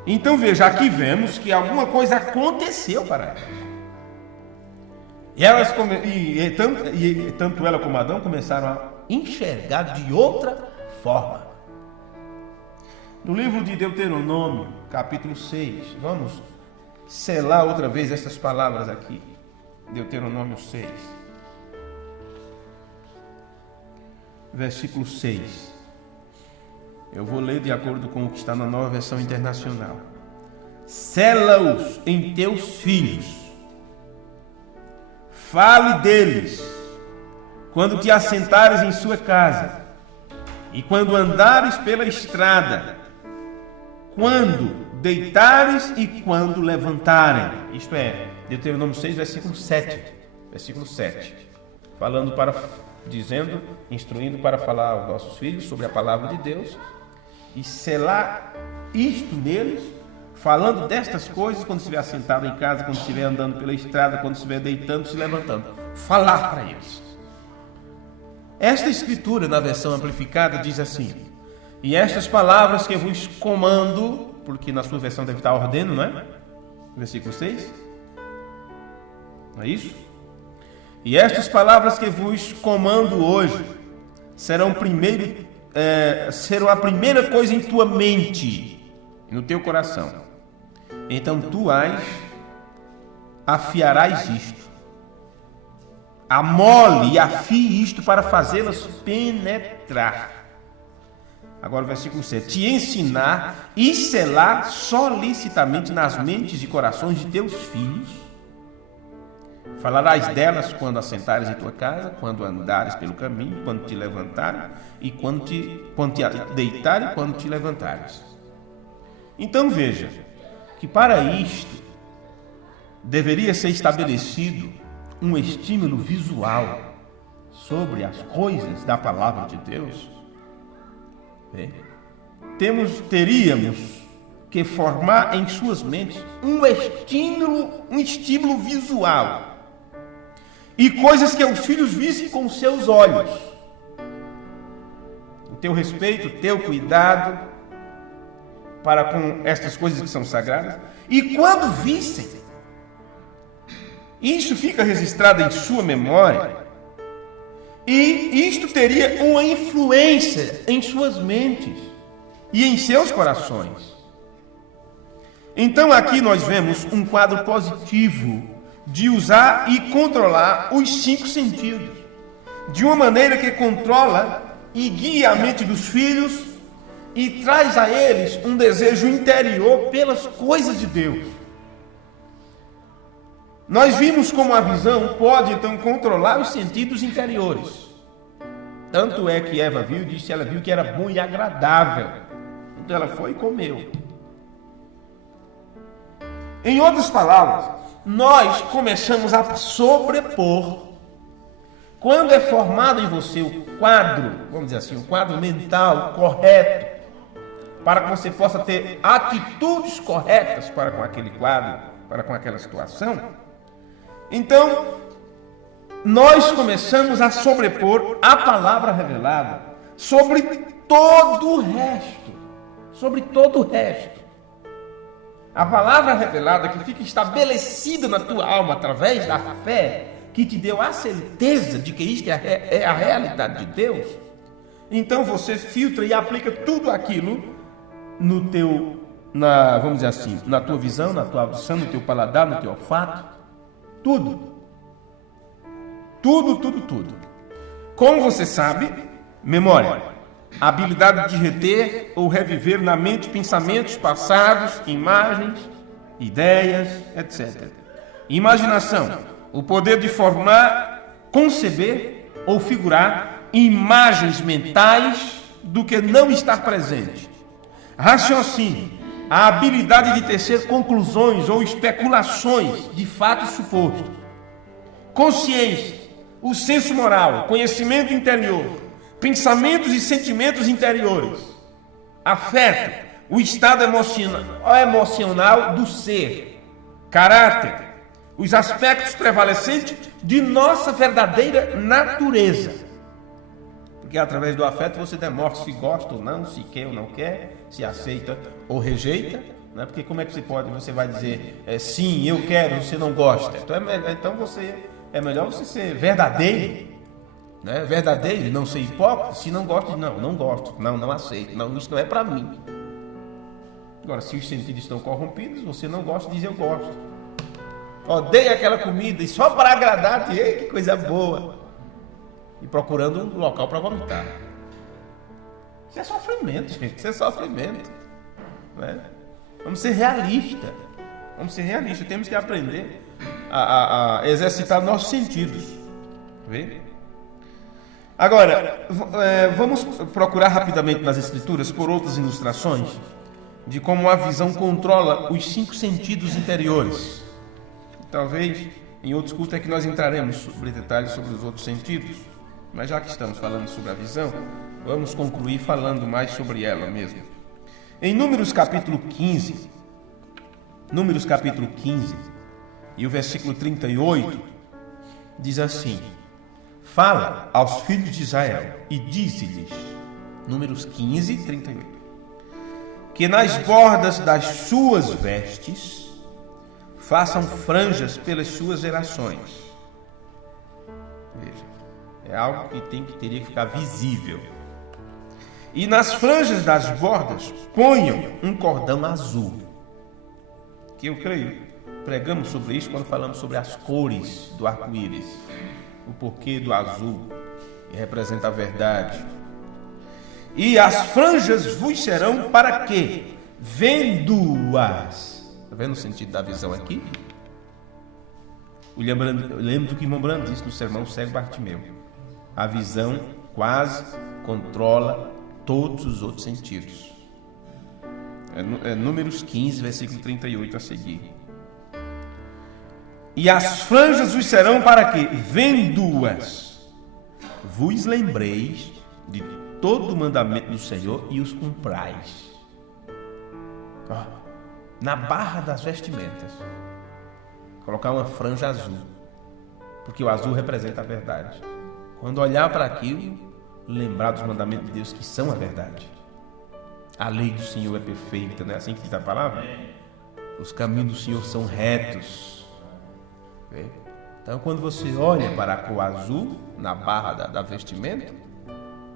Então veja, aqui vemos que alguma coisa aconteceu para elas. E tanto ela como Adão começaram a enxergar de outra forma. No livro de Deuteronômio, capítulo 6, vamos selar outra vez essas palavras aqui. Deuteronômio 6, versículo 6. Eu vou ler de acordo com o que está na Nova Versão Internacional. Sela-os em teus filhos. Fale deles quando te assentares em sua casa e quando andares pela estrada, quando deitares e quando levantarem. Isto é, Deuteronômio 6, versículo 7. Versículo 7. Instruindo para falar aos nossos filhos sobre a palavra de Deus e selar isto neles, falando destas coisas quando estiver assentado em casa, quando estiver andando pela estrada, quando estiver deitando, se levantando. Falar para eles. Esta escritura, na versão amplificada, diz assim: e estas palavras que vos comando, porque na sua versão deve estar ordeno, não é? Versículo 6. Não é isso? E estas palavras que vos comando hoje serão a primeira coisa em tua mente, no teu coração. Então tu afiarás isto, amole e afie isto para fazê-las penetrar. Agora o versículo 7. Te ensinar e selar solicitamente nas mentes e corações de teus filhos. Falarás delas quando assentares em tua casa, quando andares pelo caminho, quando te levantares e quando te deitares e quando te levantares. Então veja que para isto deveria ser estabelecido um estímulo visual sobre as coisas da palavra de Deus, teríamos que formar em suas mentes um estímulo visual e coisas que os filhos vissem com seus olhos. O teu respeito, o teu cuidado para com estas coisas que são sagradas, e quando vissem, isso fica registrado em sua memória, e isto teria uma influência em suas mentes e em seus corações. Então aqui nós vemos um quadro positivo de usar e controlar os 5 sentidos, de uma maneira que controla e guia a mente dos filhos e traz a eles um desejo interior pelas coisas de Deus. Nós vimos como a visão pode então controlar os sentidos interiores. Tanto é que Eva viu e disse, ela viu que era bom e agradável. Então ela foi e comeu. Em outras palavras, nós começamos a sobrepor. Quando é formado em você o quadro, vamos dizer assim, o quadro mental correto, para que você possa ter atitudes corretas para com aquele quadro, para com aquela situação, então nós começamos a sobrepor a palavra revelada sobre todo o resto. Sobre todo o resto. A palavra revelada que fica estabelecida na tua alma através da fé, que te deu a certeza de que isto é a realidade de Deus, então você filtra e aplica tudo aquilo no teu, vamos dizer assim, na tua visão, na tua audição, no teu paladar, no teu olfato, tudo. Tudo. Como você sabe, memória, a habilidade de reter ou reviver na mente pensamentos passados, imagens, ideias, etc. Imaginação, o poder de formar, conceber ou figurar imagens mentais do que não está presente. Raciocínio, a habilidade de tecer conclusões ou especulações de fatos supostos. Consciência, o senso moral, conhecimento interior, pensamentos e sentimentos interiores. Afeto, o estado emocional do ser. Caráter, os aspectos prevalecentes de nossa verdadeira natureza. Porque através do afeto você demonstra se gosta ou não, se quer ou não quer, se aceita ou rejeita. Né? Porque como é que você vai dizer sim, eu quero, você não gosta? Então é melhor você ser verdadeiro. Né? Verdadeiro e não ser hipócrita. Se não gosta, não gosto, não aceito, isso não é para mim. Agora, se os sentidos estão corrompidos, você não gosta, diz eu gosto. Odeia aquela comida e só para agradar-te, ei, que coisa boa. E procurando um local para vomitar. Isso é sofrimento, gente, isso é sofrimento. Né? Vamos ser realistas. Temos que aprender a exercitar nossos sentidos. Vê? Agora, vamos procurar rapidamente nas Escrituras por outras ilustrações de como a visão controla os 5 sentidos interiores. Talvez em outros cultos é que nós entraremos sobre detalhes sobre os outros sentidos, mas já que estamos falando sobre a visão, vamos concluir falando mais sobre ela mesmo. Em Números capítulo 15, e o versículo 38, diz assim: fala aos filhos de Israel e dize-lhes, Números 15, 38, que nas bordas das suas vestes façam franjas pelas suas gerações. Veja, é algo que teria que ficar visível. E nas franjas das bordas ponham um cordão azul. Que eu creio, pregamos sobre isso quando falamos sobre as cores do arco-íris. O porquê do azul, que representa a verdade. E as franjas vos serão para quê? Vendo-as. Está vendo o sentido da visão aqui? Eu lembro do que o irmão Brando disse no sermão Cego Bartimeu. A visão quase controla todos os outros sentidos. É Números 15, versículo 38 a seguir. E as franjas vos serão para quê? Vendo-as. vos lembreis de todo o mandamento do Senhor e os cumprais. Ó, na barra das vestimentas, colocar uma franja azul, porque o azul representa a verdade. Quando olhar para aquilo, lembrar dos mandamentos de Deus que são a verdade. A lei do Senhor é perfeita, não é assim que diz a palavra? Os caminhos do Senhor são retos. Então, quando você olha para a cor azul na barra da vestimenta,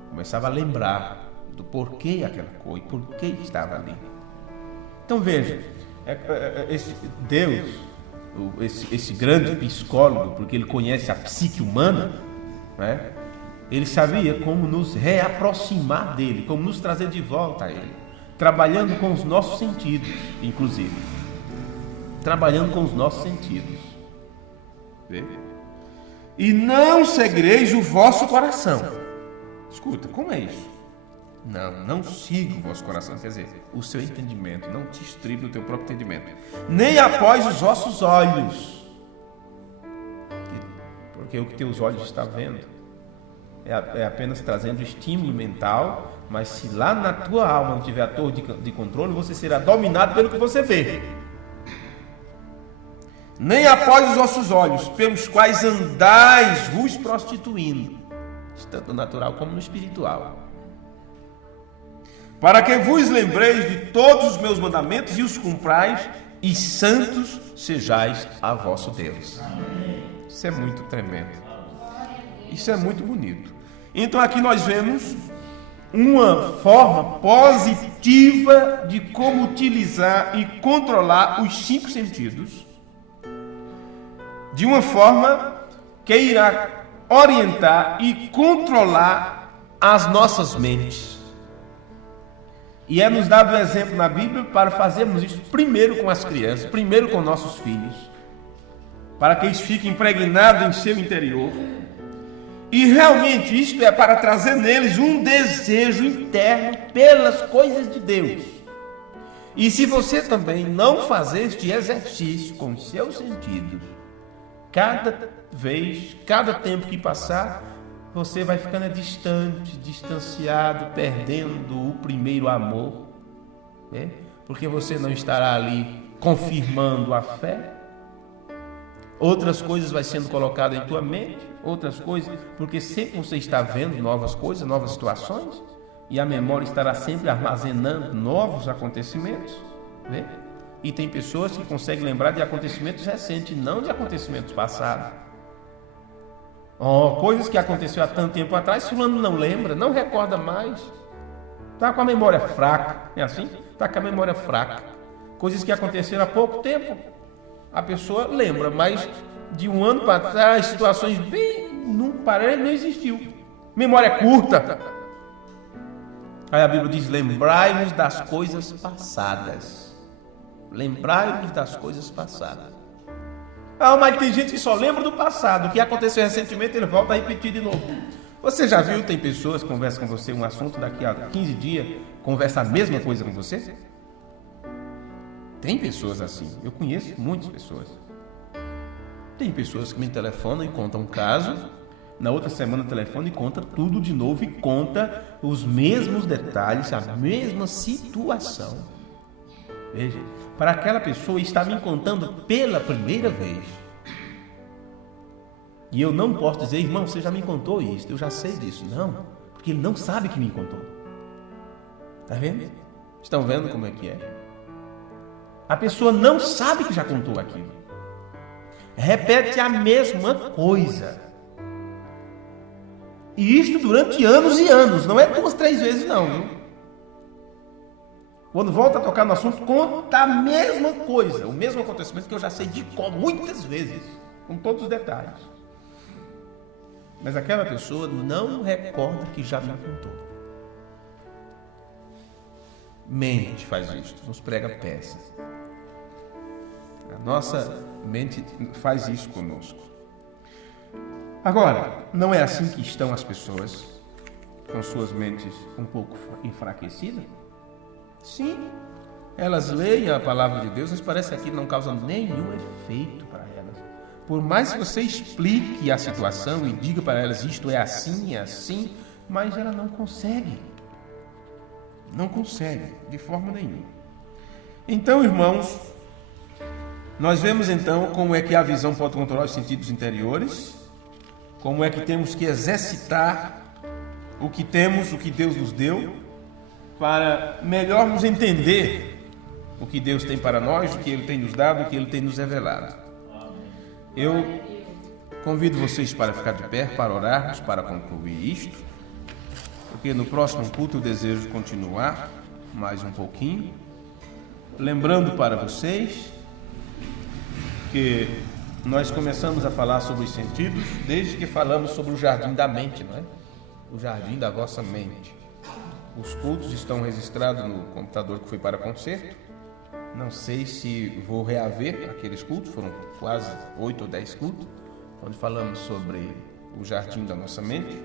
começava a lembrar do porquê aquela cor e por que estava ali. Então veja, Deus, esse grande psicólogo, porque ele conhece a psique humana, né? Ele sabia como nos reaproximar dele, como nos trazer de volta a ele, trabalhando com os nossos sentidos, inclusive. Trabalhando com os nossos sentidos. Vê? E não seguireis o vosso coração. Escuta, como é isso? Não siga o vosso coração, quer dizer, o seu entendimento, não te estribe no teu próprio entendimento. Nem após os vossos olhos. Porque o que teus olhos estão vendo é apenas trazendo estímulo mental, mas se lá na tua alma não tiver a torre de controle, você será dominado pelo que você vê. Nem após os vossos olhos, pelos quais andais vos prostituindo, tanto no natural como no espiritual. Para que vos lembreis de todos os meus mandamentos e os cumprais, e santos sejais a vosso Deus. Isso é muito tremendo. Isso é muito bonito. Então aqui nós vemos uma forma positiva de como utilizar e controlar os 5 sentidos, de uma forma que irá orientar e controlar as nossas mentes. E é nos dado um exemplo na Bíblia para fazermos isso primeiro com as crianças, primeiro com nossos filhos, para que eles fiquem impregnados em seu interior. E realmente isto é para trazer neles um desejo interno pelas coisas de Deus. E se você também não fazer este exercício com os seus sentidos, cada vez, cada tempo que passar, você vai ficando distante, distanciado, perdendo o primeiro amor, né? Porque você não estará ali confirmando a fé. Outras coisas vai sendo colocadas em tua mente, outras coisas, porque sempre você está vendo novas coisas, novas situações, e a memória estará sempre armazenando novos acontecimentos, né? E tem pessoas que conseguem lembrar de acontecimentos recentes, não de acontecimentos passados. Coisas que aconteceram há tanto tempo atrás, fulano não lembra, não recorda mais. Está com a memória fraca, é assim? Está com a memória fraca. Coisas que aconteceram há pouco tempo, a pessoa lembra, mas de um ano para trás, situações bem, não existiu. Memória curta. Aí a Bíblia diz, lembrai-vos das coisas passadas. Lembrai-vos das coisas passadas. Mas tem gente que só lembra do passado. O que aconteceu recentemente, ele volta a repetir de novo. Você já viu, tem pessoas que conversam com você um assunto, daqui a 15 dias, conversa a mesma coisa com você? Tem pessoas assim. Eu conheço muitas pessoas. Tem pessoas que me telefonam e contam um caso, na outra semana telefona e conta tudo de novo e conta os mesmos detalhes, a mesma situação. Veja, para aquela pessoa está me contando pela primeira vez. E eu não posso dizer, irmão, você já me contou isso, eu já sei disso. Não, porque ele não sabe que me contou. Está vendo? Estão vendo como é que é? A pessoa não sabe que já contou aquilo. Repete a mesma coisa. E isto durante anos e anos. Não é 2, 3 vezes não, viu? Quando volta a tocar no assunto, conta a mesma coisa. O mesmo acontecimento que eu já sei de cor muitas vezes. Com todos os detalhes. Mas aquela pessoa não recorda que já me contou. Mente faz isso. Nos prega peças. A nossa mente faz isso conosco. Agora, não é assim que estão as pessoas com suas mentes um pouco enfraquecidas? Sim, elas leem a palavra de Deus, mas parece que aquilo não causa nenhum efeito para elas. Por mais que você explique a situação e diga para elas isto é assim, mas ela não consegue. Não consegue, de forma nenhuma. Então, irmãos, nós vemos então como é que a visão pode controlar os sentidos interiores, como é que temos que exercitar o que temos, o que Deus nos deu, para melhor nos entender o que Deus tem para nós, o que Ele tem nos dado, o que Ele tem nos revelado. Eu convido vocês para ficar de pé, para orarmos, para concluir isto, porque no próximo culto eu desejo continuar mais um pouquinho, lembrando para vocês que nós começamos a falar sobre os sentidos desde que falamos sobre o jardim da mente, não é? O jardim da vossa mente. Os cultos estão registrados no computador que foi para concerto. Não sei se vou reaver aqueles cultos, foram quase 8 ou 10 cultos, onde falamos sobre o jardim da nossa mente.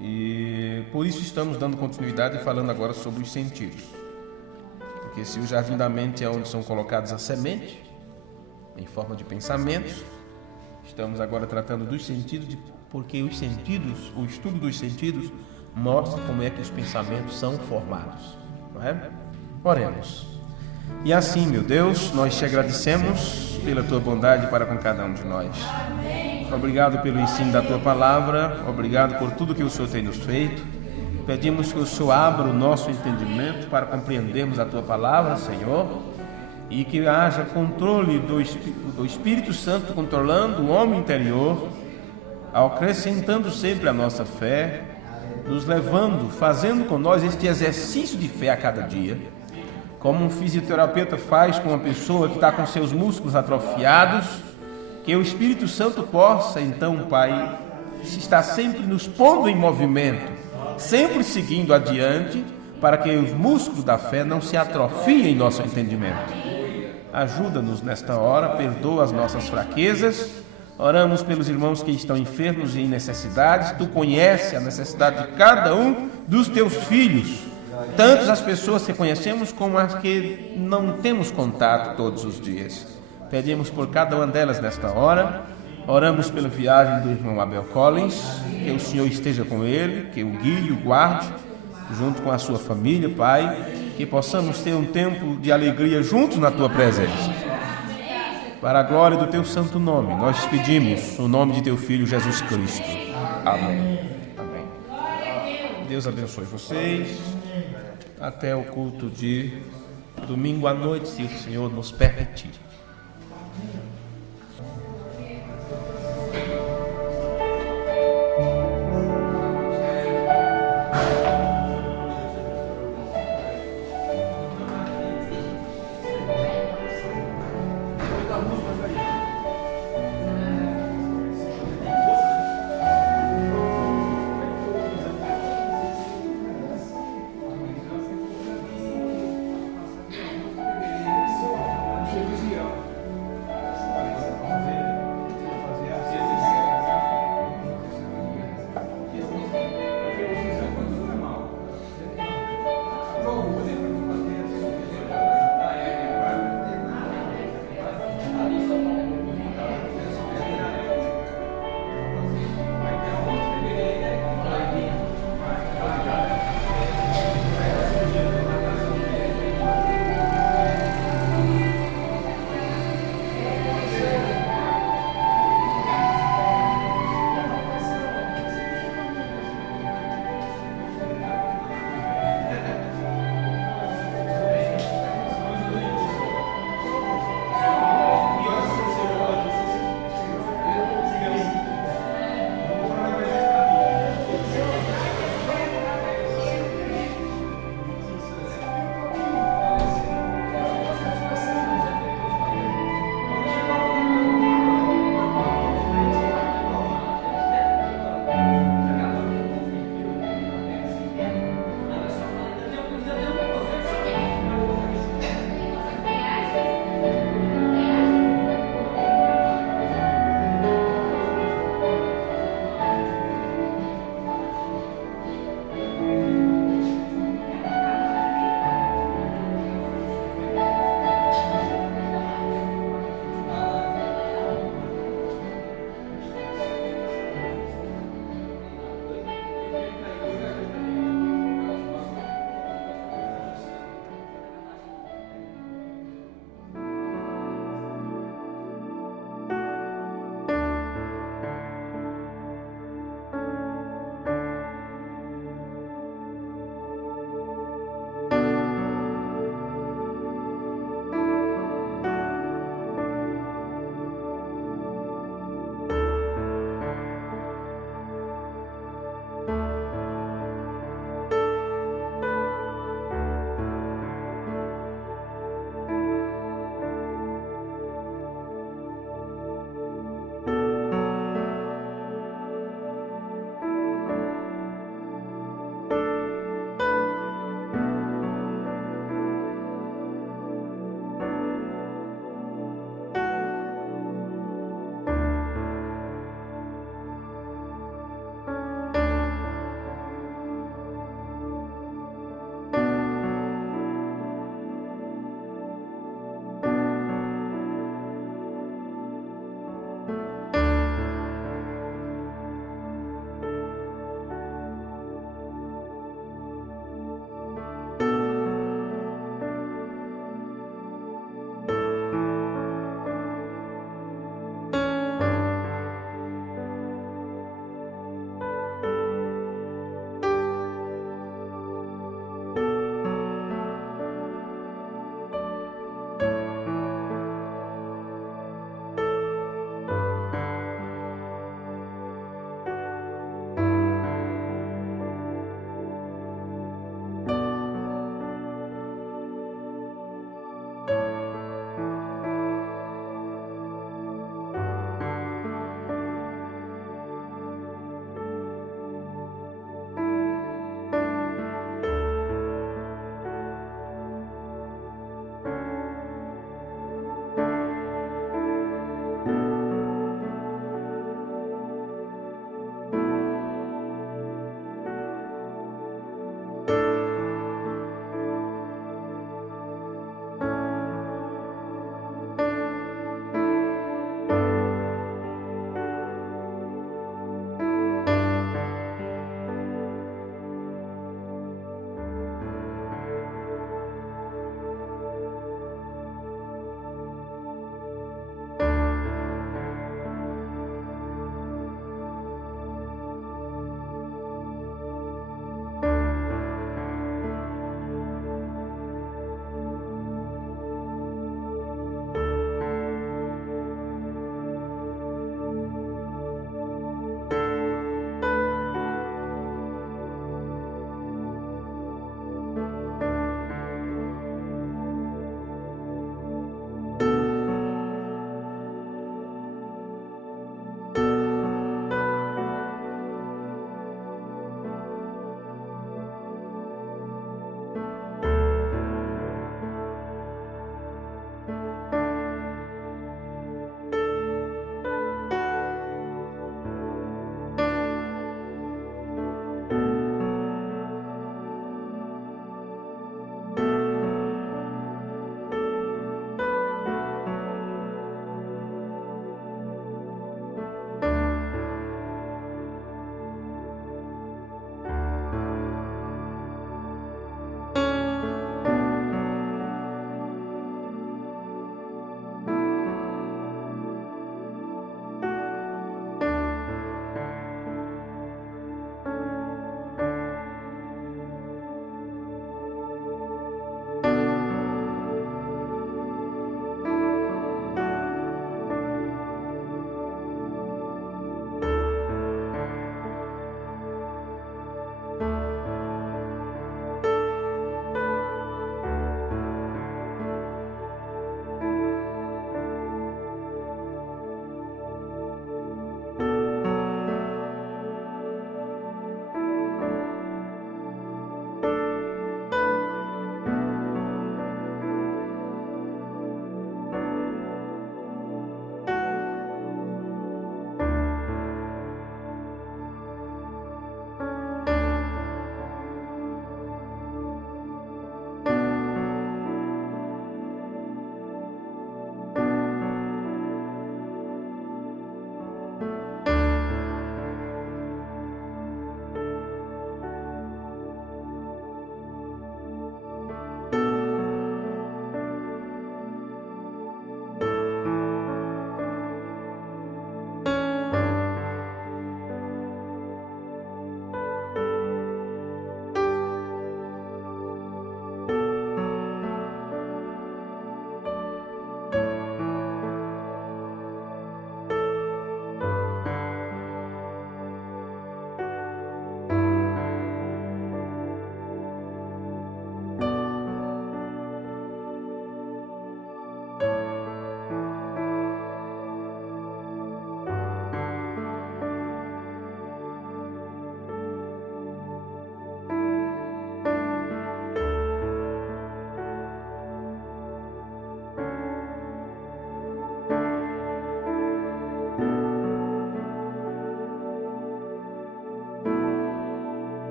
E por isso estamos dando continuidade e falando agora sobre os sentidos. Porque se o jardim da mente é onde são colocadas as sementes, em forma de pensamentos, estamos agora tratando dos sentidos, porque os sentidos, o estudo dos sentidos, mostra como é que os pensamentos são formados. Não é? Oremos. E assim, meu Deus, nós te agradecemos pela tua bondade para com cada um de nós. Obrigado pelo ensino da tua palavra, obrigado por tudo que o Senhor tem nos feito. Pedimos que o Senhor abra o nosso entendimento para compreendermos a tua palavra, Senhor, e que haja controle do Espírito Santo controlando o homem interior, acrescentando sempre a nossa fé, nos levando, fazendo com nós este exercício de fé a cada dia, como um fisioterapeuta faz com uma pessoa que está com seus músculos atrofiados, que o Espírito Santo possa, então, Pai, estar sempre nos pondo em movimento, sempre seguindo adiante, para que os músculos da fé não se atrofiem em nosso entendimento. Ajuda-nos nesta hora, perdoa as nossas fraquezas. Oramos pelos irmãos que estão enfermos e em necessidades. Tu conheces a necessidade de cada um dos teus filhos, tanto as pessoas que conhecemos como as que não temos contato todos os dias. Pedimos por cada uma delas nesta hora. Oramos pela viagem do irmão Abel Collins, que o Senhor esteja com ele, que o guie e o guarde, junto com a sua família, Pai, que possamos ter um tempo de alegria juntos na Tua presença. Para a glória do Teu santo nome, nós te pedimos, no nome de Teu Filho Jesus Cristo. Amém. Amém. Deus abençoe vocês. Até o culto de domingo à noite, se o Senhor nos permitir. Serviço